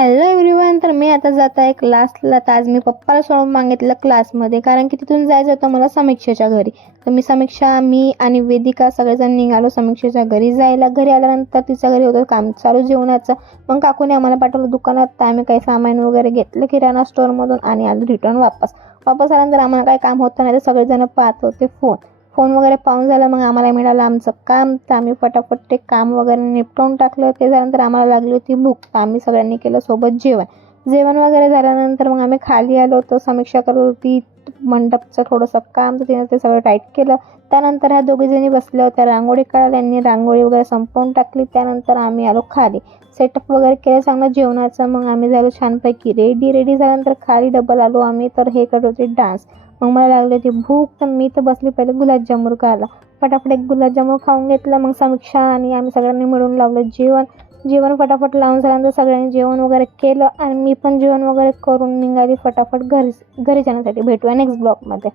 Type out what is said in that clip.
Hello everyone. तर मी आता जात आहे क्लासला. तर आज मी पप्पाला सोडून मागितलं क्लासमध्ये, कारण की तिथून जायचं होतं मला समीक्षेच्या घरी. तर मी आणि वेदिका सगळेजण निघालो समीक्षेच्या घरी जायला. घरी आल्यानंतर तिच्या घरी होतं काम चालू जेवणाचं. मग काकूने आम्हाला पाठवलं दुकानात. तर आम्ही काही सामान वगैरे घेतलं किराणा स्टोअरमधून आणि आलो रिटर्न वापस. आल्यानंतर आम्हाला काही काम होतं नाही, तर सगळेजण पाहत होते फोन वगैरे पाहून झालं. मग आम्हाला मिळालं आमचं काम. तर आम्ही पटापट ते काम वगैरे निपटवून टाकलं. ते झाल्यानंतर आम्हाला लागली होती भूक. तर आम्ही सगळ्यांनी केलं सोबत जेवण वगैरे झाल्यानंतर मग आम्ही खाली आलो होतो. समीक्षा करत होती मंडपचं थोडंसं काम, तर तिने ते सगळं टाईट केलं. त्यानंतर ह्या दोघीजणी बसल्या होत्या रांगोळी काढायला. यांनी रांगोळी वगैरे संपवून टाकली. त्यानंतर आम्ही आलो खाली. सेटअप वगैरे केलं चांगलं जेवणाचं. मग आम्ही झालो छानपैकी रेडी झाल्यानंतर खाली डबल आलो आम्ही. तर हे करत होते डान्स. मग मला लागली होती भूक. तर मी तर बसली पहिले गुलाबजामुन खायला. पटापट एक गुलाबजामुन खाऊन घेतला. मग समीक्षा आणि आम्ही सगळ्यांनी मिळून लावलं जेवण फटाफट लावून झाल्यानंतर सगळ्यांनी जेवण वगैरे केलं आणि मी पण जेवण वगैरे करून निघाली फटाफट घरी जाण्यासाठी. भेटूया नेक्स्ट ब्लॉगमध्ये.